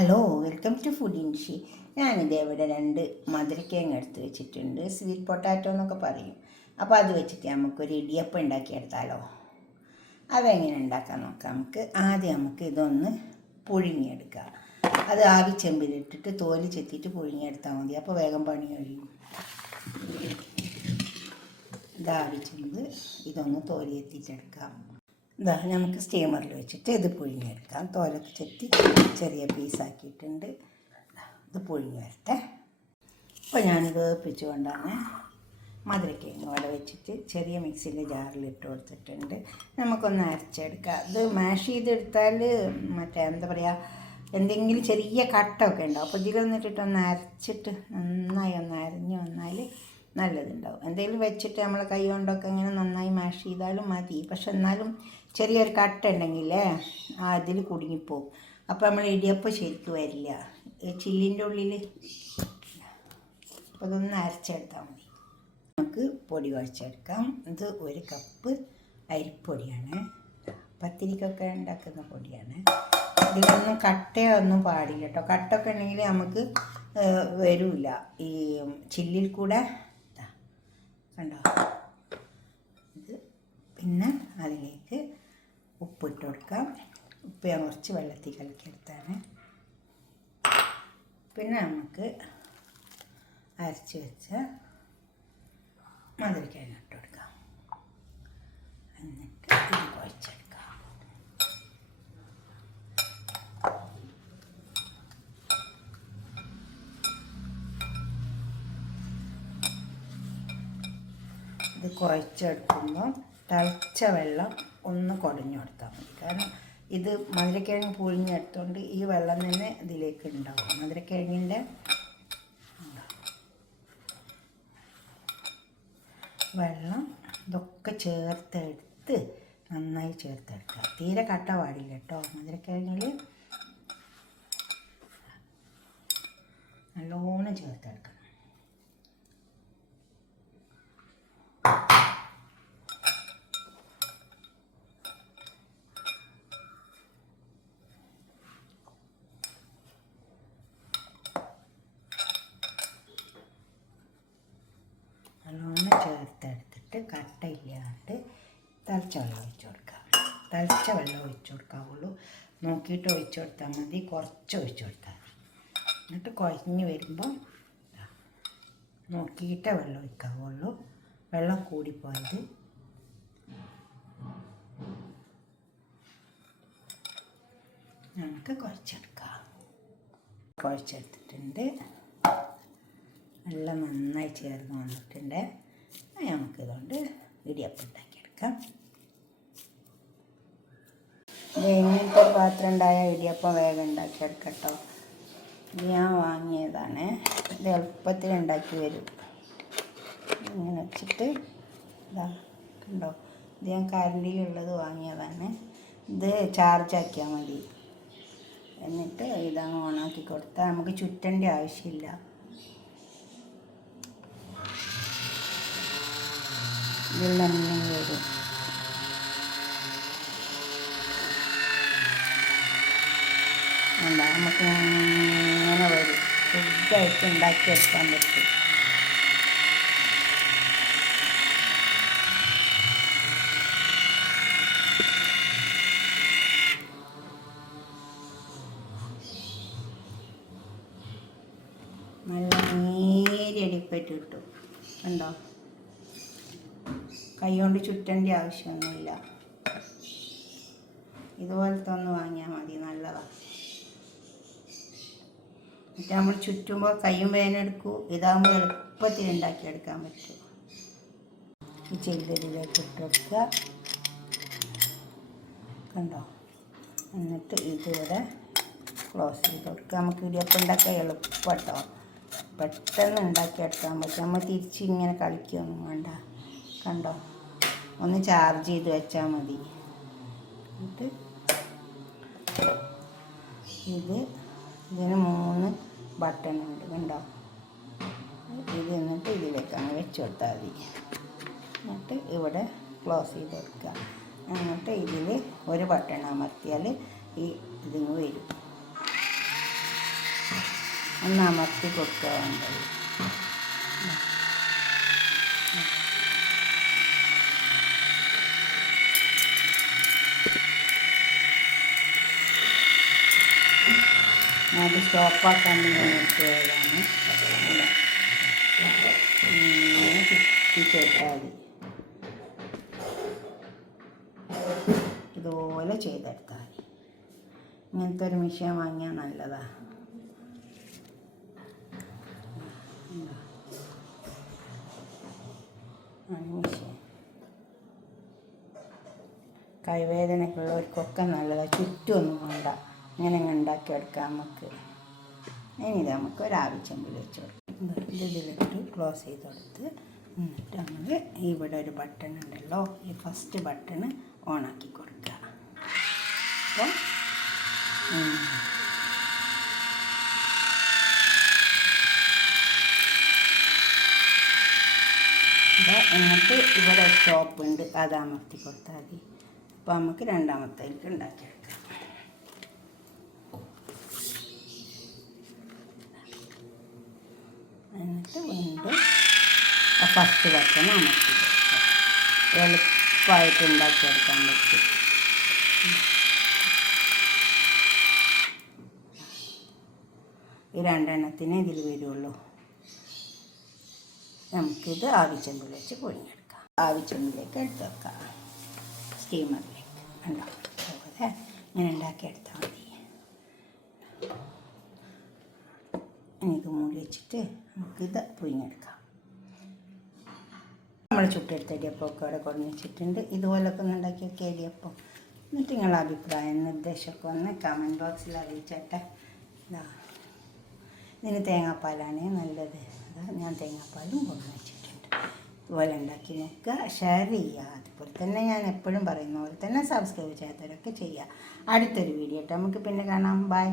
Hello, welcome to food ഇൻഷി. ഞാനിത് ഇവിടെ 2 മധുരക്കിഴങ്ങ് എടുത്ത് വെച്ചിട്ടുണ്ട്. സ്വീറ്റ് പൊട്ടാറ്റോ എന്നൊക്കെ പറയും. അപ്പോൾ അത് വെച്ചിട്ട് നമുക്കൊരു ഇടിയപ്പം ഉണ്ടാക്കിയെടുത്താലോ. അതെങ്ങനെ ഉണ്ടാക്കാൻ നോക്കാം. നമുക്ക് ഇതൊന്ന് പുഴുങ്ങിയെടുക്കാം. അത് ആവി ചെമ്പിലിട്ടിട്ട് തോല് ചെത്തിയിട്ട് പുഴുങ്ങിയെടുത്താൽ മതി. അപ്പോൾ വേഗം പണി കഴിയും. ഇത് ആവി ചെമ്പ്, ഇതൊന്ന് തോല് ചെത്തിയിട്ടെടുക്കാം. നമുക്ക് സ്റ്റീമറിൽ വെച്ചിട്ട് ഇത് പുഴുങ്ങിയെടുക്കാം. തോലൊക്കെ ചെത്തി ചെറിയ പീസാക്കിയിട്ടുണ്ട്. ഇത് പുഴുങ്ങി വരട്ടെ. അപ്പോൾ ഞാനിത് വേപ്പിച്ചുകൊണ്ടാണ് മധുരക്കിഴങ്ങ് ഇവിടെ വെച്ചിട്ട് ചെറിയ മിക്സിൻ്റെ ജാറിലിട്ട് കൊടുത്തിട്ടുണ്ട്. നമുക്കൊന്ന് അരച്ചെടുക്കാം. ഇത് മാഷ് ചെയ്തെടുത്താൽ എന്താ പറയുക, എന്തെങ്കിലും ചെറിയ കട്ടൊക്കെ ഉണ്ടാവും. അപ്പോൾ ഇതിലൊന്നിട്ടിട്ടൊന്ന് അരച്ചിട്ട് നന്നായി ഒന്ന് അരഞ്ഞ് വന്നാൽ നല്ലതുണ്ടാവും. എന്തെങ്കിലും വെച്ചിട്ട് നമ്മൾ കൈ കൊണ്ടൊക്കെ ഇങ്ങനെ നന്നായി മാഷ് ചെയ്താലും മതി. പക്ഷെ എന്നാലും ചെറിയൊരു കട്ട ഉണ്ടെങ്കിലേ അതിൽ കുടുങ്ങിപ്പോവും. അപ്പോൾ നമ്മൾ ഇടിയപ്പം ശരിക്കും വരില്ല ചില്ലിൻ്റെ ഉള്ളിൽ. അപ്പോൾ ഇതൊന്ന് അരച്ചെടുത്താൽ മതി. നമുക്ക് പൊടി കുഴച്ചെടുക്കാം. ഇത് 1 കപ്പ് അരിപ്പൊടിയാണ്. പത്തിരിക്കൊക്കെ ഉണ്ടാക്കുന്ന പൊടിയാണ്. ഇതിലൊന്നും കട്ടയോ ഒന്നും പാടില്ല കേട്ടോ. കട്ടൊക്കെ ഉണ്ടെങ്കിൽ നമുക്ക് വരില്ല ഈ ചില്ലിൽ കൂടെ. കണ്ടോ, ഇത് പിന്നെ അതിലേക്ക് ഉപ്പിട്ട് കൊടുക്കാം. ഉപ്പ് ഞാൻ കുറച്ച് വെള്ളത്തിൽ കലക്കിയെടുത്താണ്. പിന്നെ നമുക്ക് അരച്ച് വെച്ച മധുരക്കിഴങ്ങ് ഇട്ട് കൊടുക്കാം. എന്നിട്ട് ഇത് കുഴച്ചെടുക്കാം. ഇത് കുഴച്ചെടുക്കുമ്പോൾ തിളച്ച വെള്ളം ഒന്ന് കുടഞ്ഞു കൊടുത്താൽ മതി. കാരണം ഇത് മധുരക്കിഴങ്ങ് പുഴുങ്ങിയെടുത്തുകൊണ്ട് ഈ വെള്ളം തന്നെ ഇതിലേക്ക് ഉണ്ടാവും. മധുരക്കിഴങ്ങിൻ്റെ വെള്ളം ഇതൊക്കെ ചേർത്തെടുത്ത് നന്നായി ചേർത്തെടുക്കുക. തീരെ കട്ട പാടില്ല കേട്ടോ. മധുരക്കിഴങ്ങിൽ നല്ലോണം ചേർത്തെടുക്കണം. നല്ലോണം ചേർത്തെടുത്തിട്ട് കട്ടയില്ലാണ്ട് തിളച്ച വെള്ളം ഒഴിച്ചു കൊടുക്കുക. തിളച്ച വെള്ളം ഒഴിച്ചു കൊടുക്കാവുള്ളൂ. നോക്കിയിട്ട് ഒഴിച്ചു കൊടുത്താൽ മതി. കുറച്ച് ഒഴിച്ചു കൊടുത്താൽ മതി. എന്നിട്ട് കുഴഞ്ഞ് വരുമ്പോൾ നോക്കിയിട്ടേ വെള്ളം ഒഴിക്കാവുള്ളൂ. വെള്ളം കൂടിപ്പോയത് നമുക്ക് കുഴച്ചെടുക്കാം. കുഴച്ചെടുത്തിട്ടുണ്ട്. എല്ലാം നന്നായി ചേർന്ന് വന്നിട്ടുണ്ട്. നമുക്കിതുകൊണ്ട് ഇടിയപ്പം ഉണ്ടാക്കിയെടുക്കാം. ഇങ്ങനത്തെ ഒരു പാത്രം ഉണ്ടായാൽ ഇടിയപ്പം വേഗം ഉണ്ടാക്കിയെടുക്കട്ടോ. ഇത് ഞാൻ വാങ്ങിയതാണ്. ഇത് എളുപ്പത്തിൽ ഉണ്ടാക്കി വരും. ഇങ്ങനെ വെച്ചിട്ട് ഇതാ കണ്ടോ, ഇത് ഞാൻ കറണ്ടിലുള്ളത് വാങ്ങിയതാണ്. ഇത് ചാർജാക്കിയാൽ മതി. എന്നിട്ട് ഇതങ്ങ് ഓണാക്കി കൊടുത്താൽ നമുക്ക് ചുറ്റേണ്ട ആവശ്യമില്ല. ഇതിൽ തന്നെ വരും. നമുക്ക് ഇങ്ങനെ വരും. സുഖമായിട്ട് ഉണ്ടാക്കിയെടുക്കാൻ പറ്റും. നല്ല നേരിയടിപ്പറ്റ് കിട്ടും. കണ്ടോ, കൈ കൊണ്ട് ചുറ്റേണ്ട ആവശ്യമൊന്നുമില്ല. ഇതുപോലത്തെ ഒന്ന് വാങ്ങിയാൽ മതി. നല്ലതാണ്. എന്നിട്ട് നമ്മൾ ചുറ്റുമ്പോൾ കൈയും വേനെടുക്കൂ. ഇതാകുമ്പോൾ എളുപ്പത്തിൽ ഉണ്ടാക്കിയെടുക്കാൻ പറ്റും. ഈ ചില്ലിലേക്ക് ഇട്ട് കൊടുക്കുക. കണ്ടോ, എന്നിട്ട് ഇതിവിടെ ക്ലോസ് ചെയ്ത് കൊടുക്കുക. നമുക്ക് ഇടിയപ്പം ഉണ്ടാക്കാൻ എളുപ്പം കേട്ടോ. പെട്ടെന്ന് ഉണ്ടാക്കിയെടുക്കാൻ പറ്റും. നമ്മൾ തിരിച്ച് ഇങ്ങനെ കളിക്കുകയൊന്നും വേണ്ട. കണ്ടോ, ഒന്ന് ചാർജ് ചെയ്ത് വെച്ചാൽ മതി. എന്നിട്ട് ഇതിന് 3 ബട്ടൺ ഉണ്ട്. കണ്ടോ, ഇത് എന്നിട്ട് ഇതിലേക്കാണ് വെച്ച് കൊടുത്താൽ മതി. എന്നിട്ട് ഇവിടെ ക്ലോസ് ചെയ്ത് കൊടുക്കുക. എന്നിട്ട് ഇതിൽ 1 ബട്ടൺ അമർത്തിയാൽ ഈ ഇതിന് വരും. ഒന്ന് അമർത്തി കൊടുക്കുക വേണ്ടത്. അത് സ്റ്റോപ്പാക്കാൻ ഇട്ടുകയാണ്. കുത്തിച്ചേർത്താൽ മതി. ഇതുപോലെ ചെയ്തെടുത്താൽ മതി. ഇങ്ങനത്തെ ഒരു മെഷീൻ വാങ്ങിയാൽ നല്ലതാണ്. മെഷീൻ കൈവേദനക്കുള്ളവർക്കൊക്കെ നല്ലതാണ്. ചുറ്റുമൊന്നും വേണ്ട, ഇങ്ങനെ ഉണ്ടാക്കിയെടുക്കാം നമുക്ക്. ഇനി ഇത് നമുക്ക് ഒരാവശ്യമെങ്കിൽ വെച്ച് കൊടുക്കും. ഇതിലിട്ട് ക്ലോസ് ചെയ്ത് കൊടുത്ത് എന്നിട്ട് നമ്മൾ ഇവിടെ ഒരു ബട്ടൺ ഉണ്ടല്ലോ, ഈ ഫസ്റ്റ് ബട്ടൺ ഓണാക്കി കൊടുക്കുക. അപ്പോൾ എന്നിട്ട് ഇവിടെ സ്റ്റോപ്പ് ഉണ്ട്, അത് അമർത്തി കൊടുത്താൽ മതി. അപ്പോൾ നമുക്ക് രണ്ടാമത്തേക്ക് ഉണ്ടാക്കിയെടുക്കാം. എന്നിട്ട് വീണ്ടും ഫസ്റ്റ് ബട്ടൺ അമർത്തി കൊടുക്കാം. എളുപ്പമായിട്ട് ഉണ്ടാക്കിയെടുക്കാൻ പറ്റും. ഈ രണ്ടെണ്ണത്തിനെ ഇതിൽ വരുള്ളൂ. നമുക്കിത് ആവിച്ചെമ്പിൽ വെച്ച് പൊഴിഞ്ഞെടുക്കാം. ആവിച്ചെമ്പിലേക്ക് എടുത്ത് വെക്കാം, സ്റ്റീമറിലേക്ക്. ഉണ്ടോ അതുപോലെ ഇങ്ങനെ ഉണ്ടാക്കിയെടുത്താൽ മതി. ഇത് മൂടി വെച്ചിട്ട് നമുക്കിത് പൊഴിഞ്ഞെടുക്കാം. നമ്മൾ ചുട്ടെടുത്ത ഇടിയപ്പമൊക്കെ അവിടെ കൊണ്ടു വെച്ചിട്ടുണ്ട്. ഇതുപോലൊക്കെ ഒന്ന് ഉണ്ടാക്കി വെക്കുക ഇടിയപ്പം. എന്നിട്ട് നിങ്ങളുടെ അഭിപ്രായം നിർദ്ദേശമൊക്കെ ഒന്ന് കമൻറ്റ് ബോക്സിൽ അറിയിച്ചേട്ടെ. ഇതിന് തേങ്ങാപ്പാലാണ് നല്ലത്. ഞാൻ തേങ്ങാപ്പാലും കൊണ്ടു വെച്ചിട്ടുണ്ട്. ഇതുപോലെ ഉണ്ടാക്കി നോക്കുക, ഷെയർ ചെയ്യുക. അതുപോലെ തന്നെ ഞാൻ എപ്പോഴും പറയുന്ന പോലെ തന്നെ സബ്സ്ക്രൈബ് ചെയ്യാത്തവരൊക്കെ ചെയ്യുക. അടുത്തൊരു വീഡിയോ ആയിട്ട് നമുക്ക് പിന്നെ കാണാം. ബൈ.